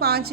5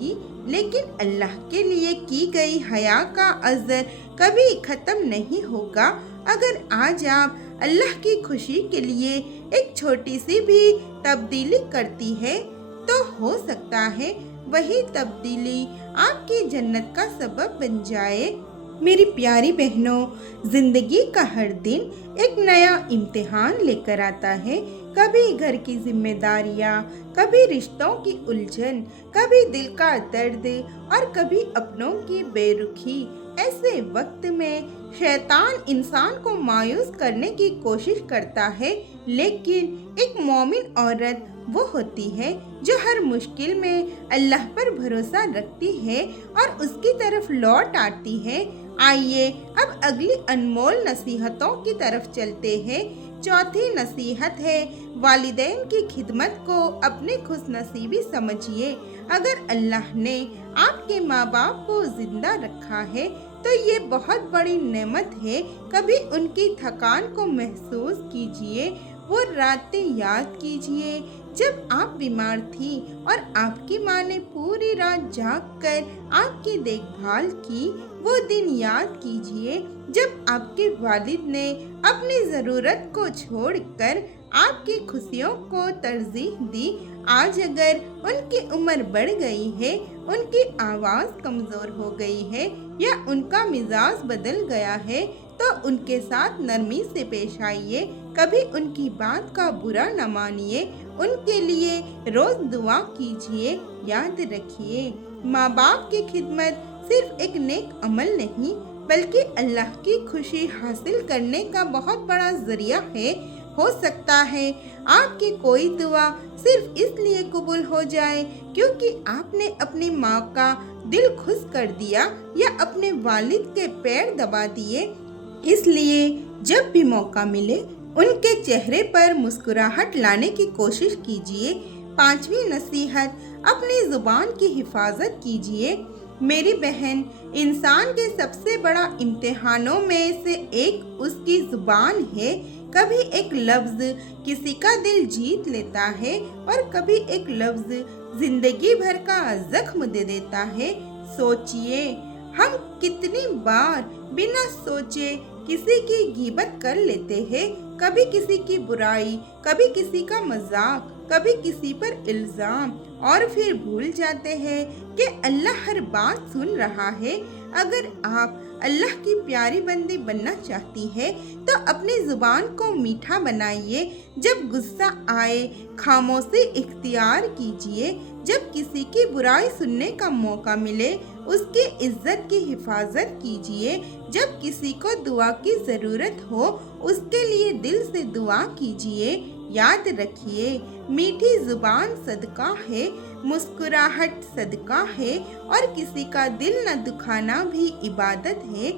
گی، لیکن اللہ کے لیے کی گئی حیا کا اثر کبھی ختم نہیں ہوگا۔ اگر آج آپ اللہ کی خوشی کے لیے ایک چھوٹی سی بھی تبدیلی کرتی ہے تو ہو سکتا ہے وہی تبدیلی آپ کی جنت کا سبب بن جائے۔ میری پیاری بہنوں، زندگی کا ہر دن ایک نیا امتحان لے کر آتا ہے۔ کبھی گھر کی ذمہ داریاں، کبھی رشتوں کی الجھن، کبھی دل کا درد اور کبھی اپنوں کی بے رخی۔ ایسے وقت میں شیطان انسان کو مایوس کرنے کی کوشش کرتا ہے، لیکن ایک مومن عورت وہ ہوتی ہے جو ہر مشکل میں اللہ پر بھروسہ رکھتی ہے اور اس کی طرف لوٹ آتی ہے۔ آئیے اب اگلی انمول نصیحتوں کی طرف چلتے ہیں۔ چوتھی نصیحت ہے، والدین کی خدمت کو اپنی خوش نصیبی سمجھیے۔ اگر اللہ نے آپ کے ماں باپ کو زندہ رکھا ہے تو یہ بہت بڑی نعمت ہے۔ کبھی ان کی تھکان کو محسوس کیجیے، وہ راتیں یاد کیجیے جب آپ بیمار تھی اور آپ کی ماں نے پوری رات جاگ کر آپ کی دیکھ بھال کی۔ وہ دن یاد کیجیے جب آپ کے والد نے اپنی ضرورت کو چھوڑ کر آپ کی خوشیوں کو ترجیح دی۔ آج اگر ان کی عمر بڑھ گئی ہے، ان کی آواز کمزور ہو گئی ہے یا ان کا مزاج بدل گیا ہے تو ان کے ساتھ نرمی سے پیش آئیے۔ کبھی ان کی بات کا برا نہ مانیے، ان کے لیے روز دعا کیجیے۔ یاد رکھیے، ماں باپ کی خدمت صرف ایک نیک عمل نہیں بلکہ اللہ کی خوشی حاصل کرنے کا بہت بڑا ذریعہ ہے۔ ہو سکتا ہے آپ کی کوئی دعا صرف اس لیے قبول ہو جائے کیونکہ آپ نے اپنی ماں کا دل خوش کر دیا یا اپنے والد کے پیر دبا دیے۔ اس لیے جب بھی موقع ملے ان کے چہرے پر مسکراہٹ لانے کی کوشش کیجیے۔ پانچویں نصیحت، اپنی زبان کی حفاظت کیجیے۔ میری بہن، انسان کے سب سے بڑا امتحانوں میں سے ایک اس کی زبان ہے۔ کبھی ایک لفظ کسی کا دل جیت لیتا ہے اور کبھی ایک لفظ زندگی بھر کا زخم دے دیتا ہے۔ سوچئے، ہم کتنی بار بنا سوچے کسی کی غیبت کر لیتے ہیں، کبھی کسی کی برائی، کبھی کسی کا مذاق، کبھی کسی پر الزام، اور پھر بھول جاتے ہیں کہ اللہ ہر بات سن رہا ہے۔ اگر آپ اللہ کی پیاری بندی بننا چاہتی ہے تو اپنی زبان کو میٹھا بنائیے۔ جب غصہ آئے، خاموشی اختیار کیجیے۔ جب کسی کی برائی سننے کا موقع ملے، اس کی عزت کی حفاظت کیجیے۔ جب کسی کو دعا کی ضرورت ہو، اس کے لیے دل سے دعا کیجیے۔ یاد رکھیے، میٹھی زبان صدقہ ہے، مسکراہٹ صدقہ ہے، اور کسی کا دل نہ دکھانا بھی عبادت ہے۔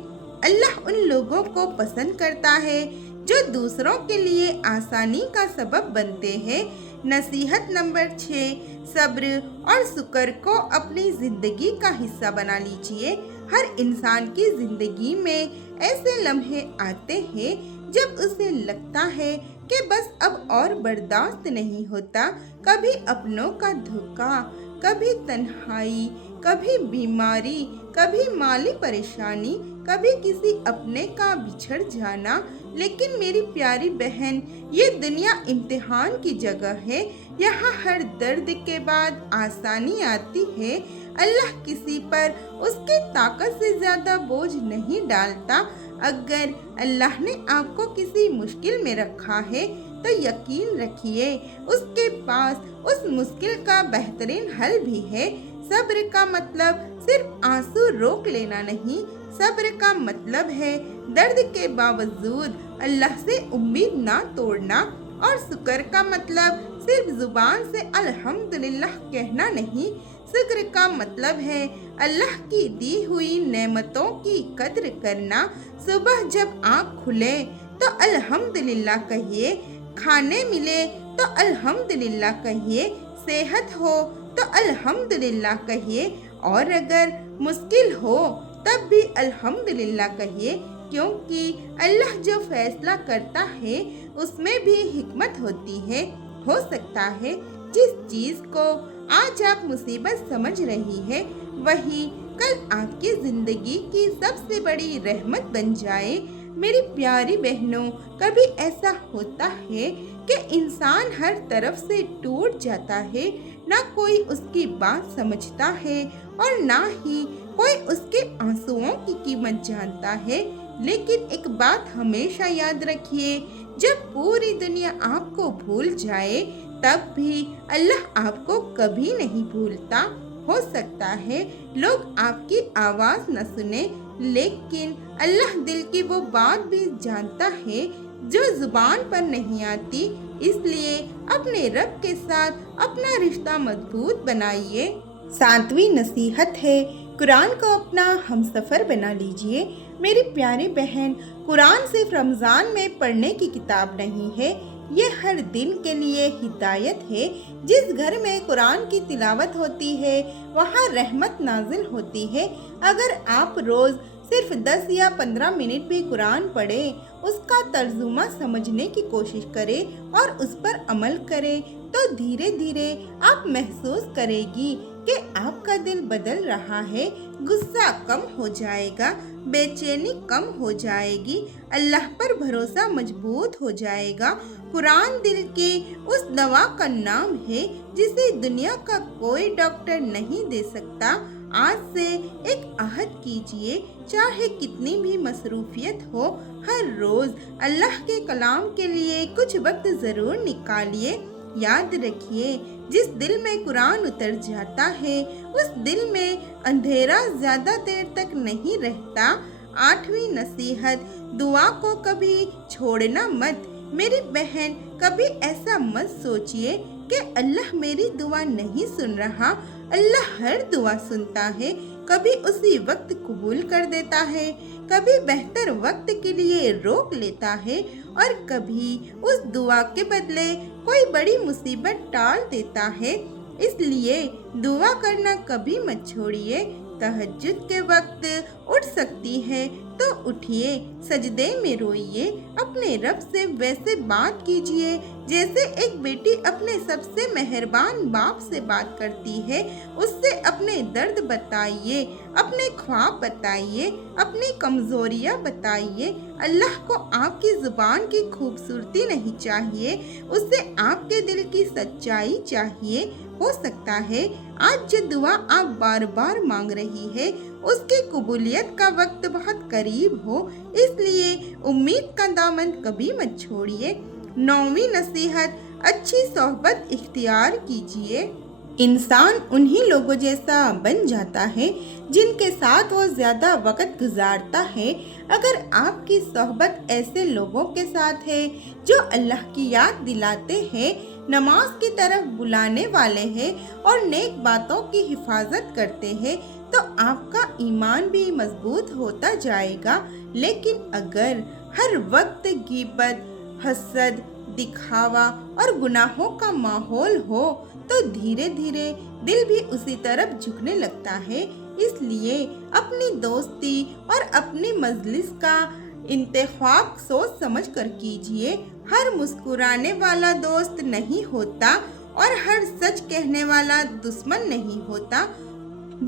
اللہ ان لوگوں کو پسند کرتا ہے جو دوسروں کے لیے آسانی کا سبب بنتے ہیں۔ نصیحت نمبر 6، صبر اور شکر کو اپنی زندگی کا حصہ بنا لیجیے۔ ہر انسان کی زندگی میں ایسے لمحے آتے ہیں جب اسے لگتا ہے کہ بس اب اور برداشت نہیں ہوتا۔ کبھی اپنوں کا دھوکہ، کبھی تنہائی، کبھی بیماری، کبھی مالی پریشانی، کبھی کسی اپنے کا بچھڑ جانا۔ لیکن میری پیاری بہن، یہ دنیا امتحان کی جگہ ہے۔ یہاں ہر درد کے بعد آسانی آتی ہے۔ اللہ کسی پر اس کی طاقت سے زیادہ بوجھ نہیں ڈالتا۔ اگر اللہ نے آپ کو کسی مشکل میں رکھا ہے تو یقین رکھیے اس کے پاس اس مشکل کا بہترین حل بھی ہے۔ صبر کا مطلب صرف آنسو روک لینا نہیں، صبر کا مطلب ہے درد کے باوجود اللہ سے امید نہ توڑنا، اور شکر کا مطلب صرف زبان سے الحمدللہ کہنا نہیں۔ شکر کا مطلب ہے اللہ کی دی ہوئی نعمتوں کی قدر کرنا۔ صبح جب آنکھ کھلے تو الحمدللہ کہیے، کھانے ملے تو الحمدللہ کہیے، صحت ہو تو الحمدللہ کہیے، اور اگر مشکل ہو تب بھی الحمدللہ کہیے، کیونکہ اللہ جو فیصلہ کرتا ہے اس میں بھی حکمت ہوتی ہے۔ ہو سکتا ہے جس چیز کو آج آپ مصیبت سمجھ رہی ہے وہی کل آپ کی زندگی کی سب سے بڑی رحمت بن جائے۔ میری پیاری بہنوں، کبھی ایسا ہوتا ہے کہ انسان ہر طرف سے ٹوٹ جاتا ہے، نہ کوئی اس کی بات سمجھتا ہے اور نہ ہی کوئی اس کے آنسوؤں کی قیمت جانتا ہے۔ لیکن ایک بات ہمیشہ یاد رکھیے، جب پوری دنیا آپ کو بھول جائے تب بھی اللہ آپ کو کبھی نہیں بھولتا۔ ہو سکتا ہے لوگ آپ کی آواز نہ سنیں، لیکن اللہ دل کی وہ بات بھی جانتا ہے جو زبان پر نہیں آتی۔ اس لیے اپنے رب کے ساتھ اپنا رشتہ مضبوط بنائیے۔ 7ویں نصیحت ہے، قرآن کو اپنا ہمسفر بنا لیجئے۔ میری پیاری بہن، قرآن صرف رمضان میں پڑھنے کی کتاب نہیں ہے، یہ ہر دن کے لیے ہدایت ہے۔ جس گھر میں قرآن کی تلاوت ہوتی ہے وہاں رحمت نازل ہوتی ہے۔ اگر آپ روز صرف 10 یا 15 منٹ بھی قرآن پڑھیں، اس کا ترجمہ سمجھنے کی کوشش کریں اور اس پر عمل کریں تو دھیرے دھیرے آپ محسوس کریں گی کہ آپ کا دل بدل رہا ہے، غصہ کم ہو جائے گا، بے چینی کم ہو جائے گی، اللہ پر بھروسہ مضبوط ہو جائے گا۔ قرآن دل کی اس دوا کا نام ہے جسے دنیا کا کوئی ڈاکٹر نہیں دے سکتا۔ آج سے ایک عہد کیجئے، چاہے کتنی بھی مصروفیت ہو، ہر روز اللہ کے کلام کے لیے کچھ وقت ضرور نکالیے۔ یاد رکھیے، جس دل میں قرآن اتر جاتا ہے اس دل میں اندھیرا زیادہ دیر تک نہیں رہتا۔ 8ویں نصیحت، دعا کو کبھی چھوڑنا مت۔ میری بہن، کبھی ایسا مت سوچئے کہ اللہ میری دعا نہیں سن رہا۔ اللہ ہر دعا سنتا ہے، کبھی اسی وقت قبول کر دیتا ہے، کبھی بہتر وقت کے لیے روک لیتا ہے اور کبھی اس دعا کے بدلے کوئی بڑی مصیبت ٹال دیتا ہے۔ اس لیے دعا کرنا کبھی مت چھوڑیے۔ تہجد کے وقت اٹھ سکتی ہے تو اٹھیے، سجدے میں روئیے، اپنے رب سے ویسے بات کیجیے جیسے ایک بیٹی اپنے سب سے مہربان باپ سے بات کرتی ہے۔ اس سے اپنے درد بتائیے، اپنے خواب بتائیے، اپنی کمزوریاں بتائیے۔ اللہ کو آپ کی زبان کی خوبصورتی نہیں چاہیے، اس سے آپ کے دل کی سچائی چاہیے۔ ہو سکتا ہے آج جو دعا آپ بار بار مانگ رہی ہے اس کی قبولیت کا وقت بہت قریب ہو، اس لیے امید کا دامن کبھی مت چھوڑیے۔ 9ویں نصیحت، اچھی صحبت اختیار کیجیے۔ انسان انہی لوگوں جیسا بن جاتا ہے جن کے ساتھ وہ زیادہ وقت گزارتا ہے۔ اگر آپ کی صحبت ایسے لوگوں کے ساتھ ہے جو اللہ کی یاد دلاتے ہیں، نماز کی طرف بلانے والے ہیں اور نیک باتوں کی حفاظت کرتے ہیں تو آپ کا ایمان بھی مضبوط ہوتا جائے گا۔ لیکن اگر ہر وقت غیبت، حسد، دکھاوا اور گناہوں کا ماحول ہو تو دھیرے دھیرے دل بھی اسی طرف جھکنے لگتا ہے۔ اس لیے اپنی دوستی اور اپنی مجلس کا انتخاب سوچ سمجھ کر کیجیے۔ ہر مسکرانے والا دوست نہیں ہوتا اور ہر سچ کہنے والا دشمن نہیں ہوتا۔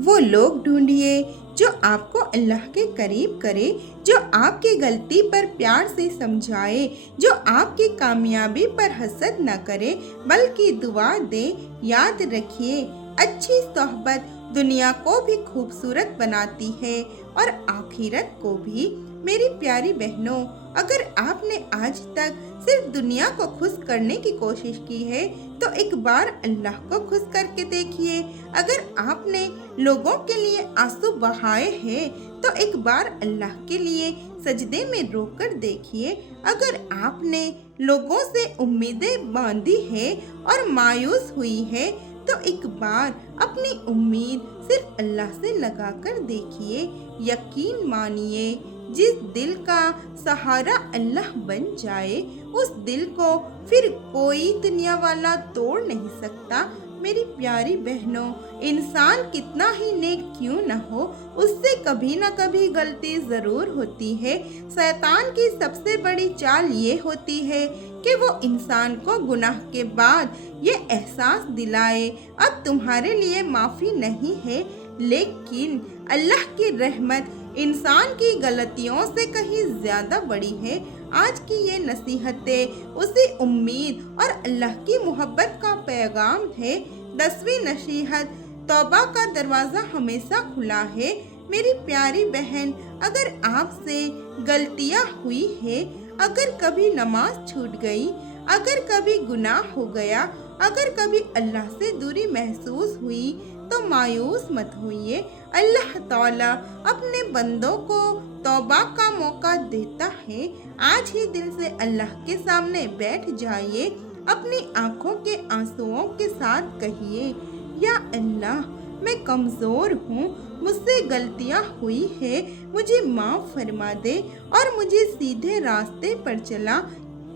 وہ لوگ ڈھونڈیے جو آپ کو اللہ کے قریب کرے، جو آپ کی غلطی پر پیار سے سمجھائے، جو آپ کی کامیابی پر حسد نہ کرے بلکہ دعا دے۔ یاد رکھیے، اچھی صحبت دنیا کو بھی خوبصورت بناتی ہے اور آخرت کو بھی۔ میری پیاری بہنوں، اگر آپ نے آج تک صرف دنیا کو خوش کرنے کی کوشش کی ہے تو ایک بار اللہ کو خوش کر کے دیکھیے۔ اگر آپ نے لوگوں کے لیے آنسو بہائے ہیں تو ایک بار اللہ کے لیے سجدے میں رو کر دیکھیے۔ اگر آپ نے لوگوں سے امیدیں باندھی ہیں اور مایوس ہوئی ہے تو ایک بار اپنی امید صرف اللہ سے لگا کر دیکھیے۔ یقین مانیے، جس دل کا سہارا اللہ بن جائے اس دل کو پھر کوئی دنیا والا توڑ نہیں سکتا۔ میری پیاری بہنوں، انسان کتنا ہی نیک کیوں نہ ہو، اس سے کبھی نہ کبھی غلطی ضرور ہوتی ہے۔ شیطان کی سب سے بڑی چال یہ ہوتی ہے کہ وہ انسان کو گناہ کے بعد یہ احساس دلائے اب تمہارے لیے معافی نہیں ہے، لیکن اللہ کی رحمت انسان کی غلطیوں سے کہیں زیادہ بڑی ہے۔ آج کی یہ نصیحتیں اسی امید اور اللہ کی محبت کا پیغام ہے۔ 10ویں نصیحت، توبہ کا دروازہ ہمیشہ کھلا ہے۔ میری پیاری بہن، اگر آپ سے غلطیاں ہوئی ہے، اگر کبھی نماز چھوٹ گئی، اگر کبھی گناہ ہو گیا، اگر کبھی اللہ سے دوری محسوس ہوئی، تو مایوس مت ہوئیے۔ اللہ تعالیٰ اپنے بندوں کو توبہ کا موقع دیتا ہے۔ آج ہی دل سے اللہ کے سامنے بیٹھ جائیے، اپنی آنکھوں کے آنسوؤں کے ساتھ کہیے، یا اللہ، میں کمزور ہوں، مجھ سے غلطیاں ہوئی ہے، مجھے معاف فرما دے اور مجھے سیدھے راستے پر چلا۔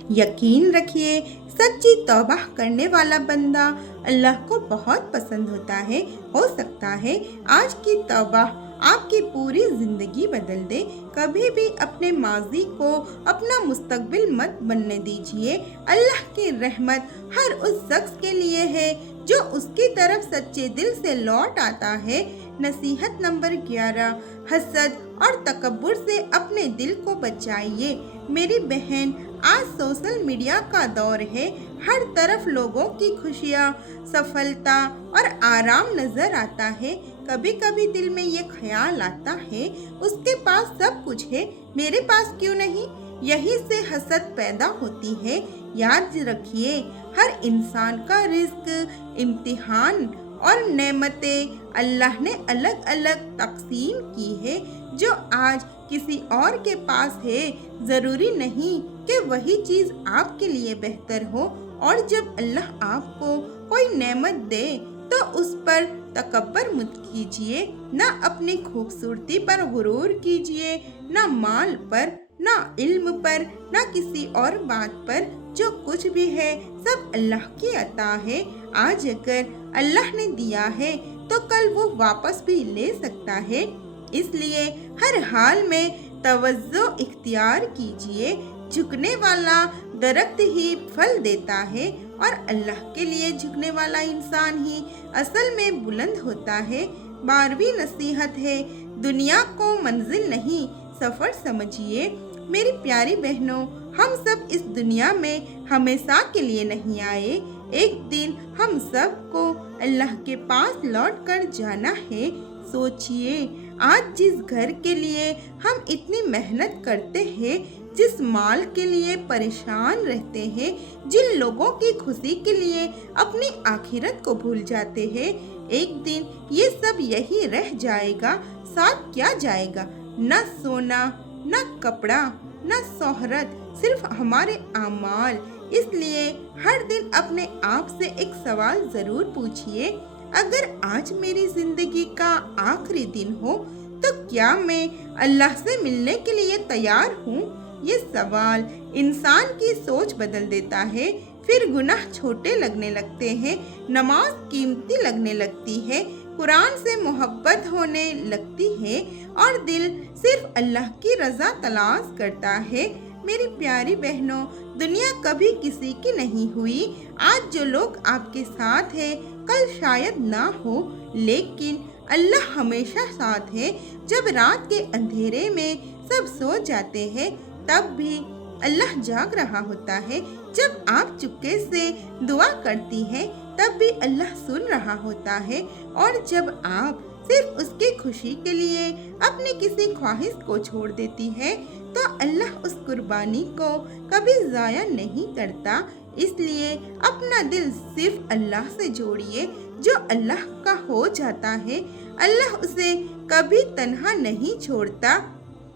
یقین رکھیے، سچی توبہ کرنے والا بندہ اللہ کو بہت پسند ہوتا ہے۔ ہو سکتا ہے آج کی توبہ آپ کی پوری زندگی بدل دے۔ کبھی بھی اپنے ماضی کو اپنا مستقبل مت بننے دیجیے۔ اللہ کی رحمت ہر اس شخص کے لیے ہے جو اس کی طرف سچے دل سے لوٹ آتا ہے۔ نصیحت نمبر 11، حسد اور تکبر سے اپنے دل کو بچائیے۔ میری بہن، آج سوشل میڈیا کا دور ہے، ہر طرف لوگوں کی خوشیاں، سفلتا اور آرام نظر آتا ہے۔ کبھی کبھی دل میں یہ خیال آتا ہے، اس کے پاس سب کچھ ہے، میرے پاس کیوں نہیں؟ یہی سے حسد پیدا ہوتی ہے۔ یاد رکھیے، ہر انسان کا رزق، امتحان اور نعمتیں اللہ نے الگ الگ تقسیم کی ہے۔ جو آج کسی اور کے پاس ہے، ضروری نہیں کہ وہی چیز آپ کے لیے بہتر ہو۔ اور جب اللہ آپ کو کوئی نعمت دے تو اس پر تکبر مت کیجیے، نہ اپنی خوبصورتی پر غرور کیجیے، نہ مال پر، نہ علم پر، نہ کسی اور بات پر۔ جو کچھ بھی ہے سب اللہ کی عطا ہے۔ آج اگر اللہ نے دیا ہے تو کل وہ واپس بھی لے سکتا ہے، اس لیے ہر حال میں توازن اختیار کیجیے۔ جھکنے والا درخت ہی پھل دیتا ہے اور اللہ کے لیے جھکنے والا انسان ہی اصل میں بلند ہوتا ہے۔ 12ویں نصیحت ہے، دنیا کو منزل نہیں سفر سمجھیے۔ میری پیاری بہنوں، ہم سب اس دنیا میں ہمیشہ کے لیے نہیں آئے، ایک دن ہم سب کو اللہ کے پاس لوٹ کر جانا ہے۔ سوچئے، آج جس گھر کے لیے ہم اتنی محنت کرتے ہیں، جس مال کے لیے پریشان رہتے ہیں، جن لوگوں کی خوشی کے لیے اپنی آخرت کو بھول جاتے ہیں، ایک دن یہ سب یہی رہ جائے گا۔ ساتھ کیا جائے گا؟ نہ سونا، نہ کپڑا، نہ شہرت، صرف ہمارے اعمال۔ اس لیے ہر دن اپنے آپ سے ایک سوال ضرور پوچھئے، اگر آج میری زندگی کا آخری دن ہو تو کیا میں اللہ سے ملنے کے لیے تیار ہوں؟ یہ سوال انسان کی سوچ بدل دیتا ہے، پھر گناہ چھوٹے لگنے لگتے ہیں، نماز قیمتی لگنے لگتی ہے، قرآن سے محبت ہونے لگتی ہے اور دل صرف اللہ کی رضا تلاش کرتا ہے۔ میری پیاری بہنوں، دنیا کبھی کسی کی نہیں ہوئی۔ آج جو لوگ آپ کے ساتھ ہیں، کل شاید نہ ہو، لیکن اللہ ہمیشہ ساتھ ہے۔ جب رات کے اندھیرے میں سب سو جاتے ہیں، تب بھی اللہ جاگ رہا ہوتا ہے۔ جب آپ چپکے سے دعا کرتی ہیں، تب بھی اللہ سن رہا ہوتا ہے، اور جب آپ صرف اس کی خوشی کے لیے اپنی کسی خواہش کو چھوڑ دیتی ہے تو اللہ اس قربانی کو کبھی ضائع نہیں کرتا۔ اس لیے اپنا دل صرف اللہ سے جوڑیے۔ جو اللہ کا ہو جاتا ہے، اللہ اسے کبھی تنہا نہیں چھوڑتا۔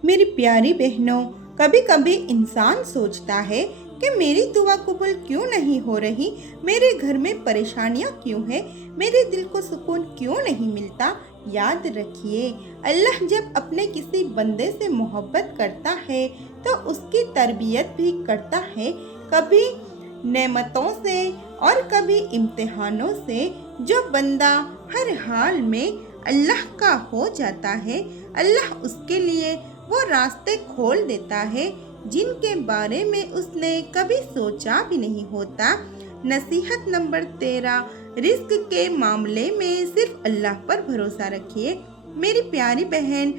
میری پیاری بہنوں، کبھی کبھی انسان سوچتا ہے کہ میری دعا قبول کیوں نہیں ہو رہی، میرے گھر میں پریشانیاں کیوں ہیں، میرے دل کو سکون کیوں نہیں ملتا۔ یاد رکھیے، اللہ جب اپنے کسی بندے سے محبت کرتا ہے تو اس کی تربیت بھی کرتا ہے، کبھی نعمتوں سے اور کبھی امتحانوں سے۔ جو بندہ ہر حال میں اللہ کا ہو جاتا ہے، اللہ اس کے لیے وہ راستے کھول دیتا ہے جن کے بارے میں اس نے کبھی سوچا بھی نہیں ہوتا۔ نصیحت نمبر 13، رزق کے معاملے میں صرف اللہ پر بھروسہ رکھیے۔ میری پیاری بہن،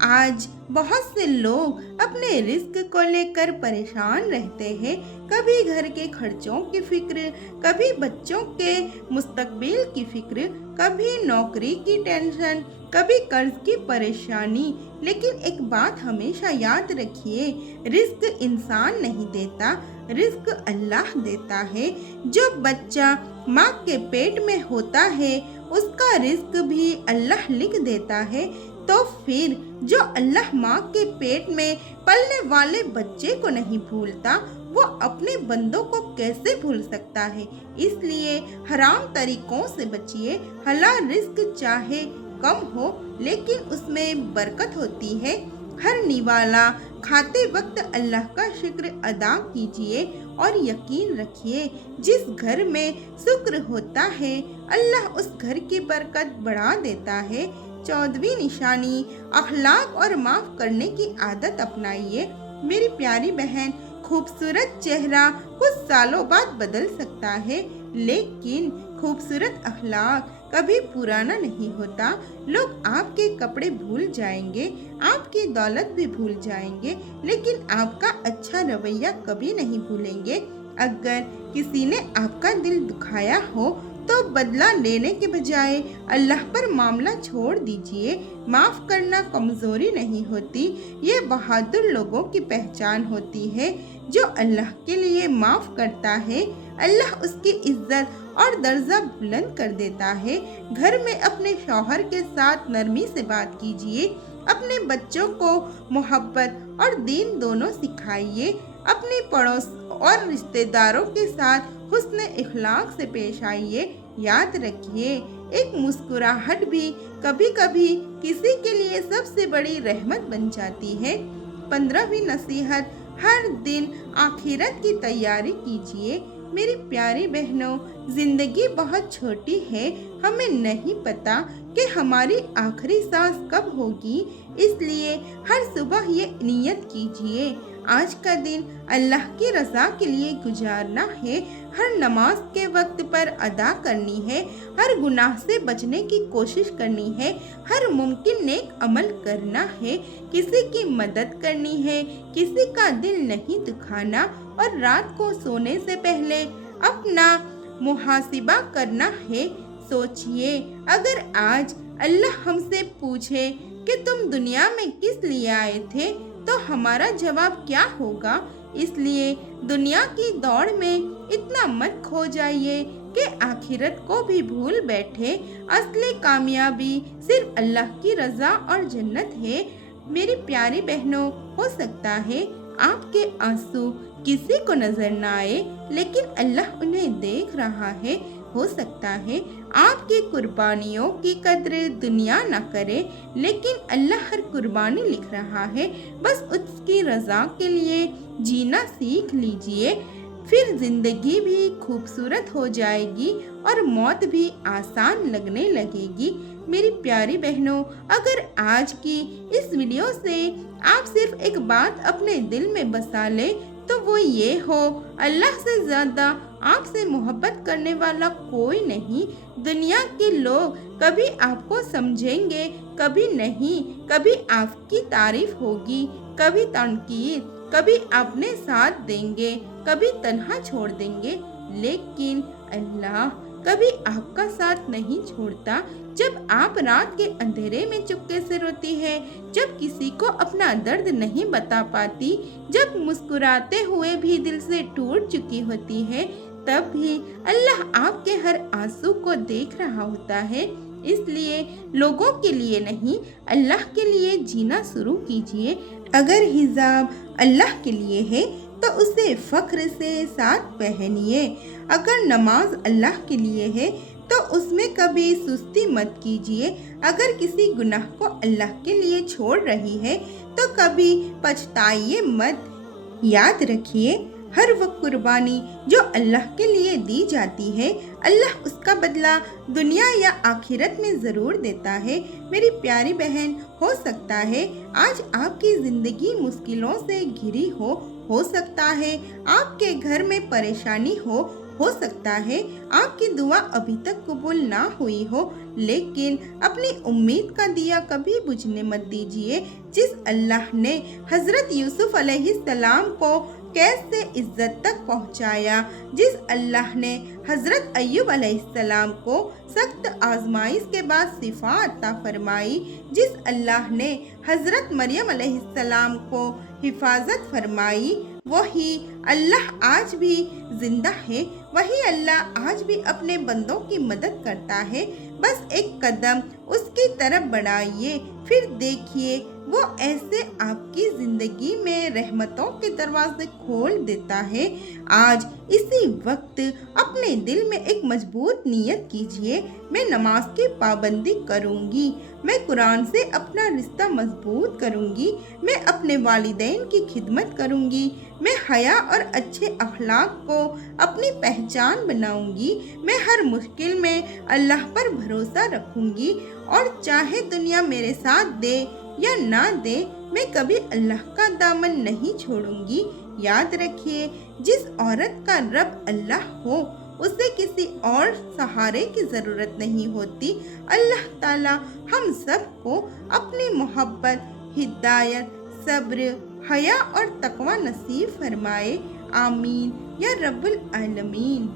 آج بہت سے لوگ اپنے رزق کو لے کر پریشان رہتے ہیں۔ کبھی گھر کے خرچوں کی فکر، کبھی بچوں کے مستقبل کی فکر، کبھی نوکری کی ٹینشن، کبھی قرض کی پریشانی۔ لیکن ایک بات ہمیشہ یاد رکھیے، رزق انسان نہیں دیتا، رزق اللہ دیتا ہے۔ جو بچہ ماں کے پیٹ میں ہوتا ہے اس کا رزق بھی اللہ لکھ دیتا ہے، تو پھر جو اللہ ماں کے پیٹ میں پلنے والے بچے کو نہیں بھولتا، وہ اپنے بندوں کو کیسے بھول سکتا ہے؟ اس لیے حرام طریقوں سے بچیے۔ حلال رزق چاہے کم ہو لیکن اس میں برکت ہوتی ہے۔ ہر نوالا کھاتے وقت اللہ کا شکر ادا کیجیے اور یقین رکھیے، جس گھر میں شکر ہوتا ہے اللہ اس گھر کی برکت بڑھا دیتا ہے۔ 14ویں نشانی، اخلاق اور معاف کرنے کی عادت اپنائیے۔ میری پیاری بہن، خوبصورت چہرہ کچھ سالوں بعد بدل سکتا ہے، لیکن خوبصورت اخلاق کبھی پرانا نہیں ہوتا۔ لوگ آپ کے کپڑے بھول جائیں گے، آپ کی دولت بھی بھول جائیں گے، لیکن آپ کا اچھا رویہ کبھی نہیں بھولیں گے۔ اگر کسی نے آپ کا دل دکھایا ہو تو بدلہ لینے کے بجائے اللہ پر معاملہ چھوڑ دیجیے۔ معاف کرنا کمزوری نہیں ہوتی، یہ بہادر لوگوں کی پہچان ہوتی ہے۔ جو اللہ کے لیے معاف کرتا ہے، اللہ اس کی عزت اور درجہ بلند کر دیتا ہے۔ گھر میں اپنے شوہر کے ساتھ نرمی سے بات کیجیے۔ اپنے بچوں کو محبت اور دین دونوں سکھائیے۔ اپنے پڑوس اور رشتہ داروں کے ساتھ حسن اخلاق سے پیش آئیے۔ یاد رکھیے، ایک مسکراہٹ بھی کبھی کبھی کسی کے لیے سب سے بڑی رحمت بن جاتی ہے۔ 15ویں نصیحت، ہر دن آخرت کی تیاری کیجیے۔ میری پیاری بہنوں، زندگی بہت چھوٹی ہے، ہمیں نہیں پتا کہ ہماری آخری سانس کب ہوگی، اس لیے ہر صبح یہ نیت کیجیے، آج کا دن اللہ کی رضا کے لیے گزارنا ہے، ہر نماز کے وقت پر ادا کرنی ہے، ہر گناہ سے بچنے کی کوشش کرنی ہے، ہر ممکن نیک عمل کرنا ہے، کسی کی مدد کرنی ہے، کسی کا دل نہیں دکھانا، اور رات کو سونے سے پہلے اپنا محاسبہ کرنا ہے۔ سوچئے، اگر آج اللہ ہم سے پوچھے کہ تم دنیا میں کس لیے آئے تھے تو ہمارا جواب کیا ہوگا؟ اس لیے دنیا کی دوڑ میں اتنا مت کھو جائیے کہ آخرت کو بھی بھول بیٹھے۔ اصل کامیابی صرف اللہ کی رضا اور جنت ہے۔ میری پیاری بہنوں، ہو سکتا ہے آپ کے آنسو کسی کو نظر نہ آئے، لیکن اللہ انہیں دیکھ رہا ہے۔ ہو سکتا ہے آپ کی قربانیوں کی قدر دنیا نہ کرے، لیکن اللہ ہر قربانی لکھ رہا ہے۔ بس اس کی رضا کے لیے جینا سیکھ لیجئے، پھر زندگی بھی خوبصورت ہو جائے گی اور موت بھی آسان لگنے لگے گی۔ میری پیاری بہنوں، اگر آج کی اس ویڈیو سے آپ صرف ایک بات اپنے دل میں بسا لیں تو وہ یہ ہو، اللہ سے زیادہ آپ سے محبت کرنے والا کوئی نہیں۔ دنیا کے لوگ کبھی آپ کو سمجھیں گے، کبھی نہیں، کبھی آپ کی تعریف ہوگی، کبھی تنقید، کبھی اپنے ساتھ دیں گے، کبھی تنہا چھوڑ دیں گے، لیکن اللہ کبھی آپ کا ساتھ نہیں چھوڑتا۔ جب آپ رات کے اندھیرے میں چپکے سے روتی ہے، جب کسی کو اپنا درد نہیں بتا پاتی، جب مسکراتے ہوئے بھی دل سے ٹوٹ چکی ہوتی ہے، تب بھی اللہ آپ کے ہر آنسو کو دیکھ رہا ہوتا ہے۔ اس لیے لوگوں کے لیے نہیں، اللہ کے لیے جینا شروع کیجیے۔ اگر حجاب اللہ کے لیے ہے تو اسے فخر سے ساتھ پہنیے۔ اگر نماز اللہ کے لیے ہے تو اس میں کبھی سستی مت کیجیے۔ اگر کسی گناہ کو اللہ کے لیے چھوڑ رہی ہے تو کبھی پچھتائیے مت۔ یاد رکھیے، ہر وہ قربانی جو اللہ کے لیے دی جاتی ہے اللہ اس کا بدلہ دنیا یا آخرت میں ضرور دیتا ہے۔ میری پیاری بہن، ہو سکتا ہے آج آپ کی زندگی مشکلوں سے گھری ہو سکتا ہے آپ کے گھر میں پریشانی ہو سکتا ہے آپ کی دعا ابھی تک قبول نہ ہوئی ہو، لیکن اپنی امید کا دیا کبھی بجھنے مت دیجیے۔ جس اللہ نے حضرت یوسف علیہ السلام کو قید سے عزت تک پہنچایا، جس اللہ نے حضرت ایوب علیہ السلام کو سخت آزمائش کے بعد شفا عطا فرمائی، جس اللہ نے حضرت مریم علیہ السلام کو حفاظت فرمائی، وہی اللہ آج بھی زندہ ہے، وہی اللہ آج بھی اپنے بندوں کی مدد کرتا ہے۔ بس ایک قدم اس کی طرف بڑھائیے، پھر دیکھیے وہ ایسے آپ کی زندگی میں رحمتوں کے دروازے کھول دیتا ہے۔ آج اسی وقت اپنے دل میں ایک مضبوط نیت کیجیے، میں نماز کی پابندی کروں گی، میں قرآن سے اپنا رشتہ مضبوط کروں گی، میں اپنے والدین کی خدمت کروں گی، میں حیا اور اچھے اخلاق کو اپنی پہچان بناؤں گی، میں ہر مشکل میں اللہ پر بھروسہ رکھوں گی، اور چاہے دنیا میرے ساتھ دے یا نہ دے، میں کبھی اللہ کا دامن نہیں چھوڑوں گی۔ یاد رکھیے، جس عورت کا رب اللہ ہو اسے کسی اور سہارے کی ضرورت نہیں ہوتی۔ اللہ تعالیٰ ہم سب کو اپنی محبت، ہدایت، صبر، حیا اور تقوی نصیب فرمائے۔ آمین یا رب العالمین۔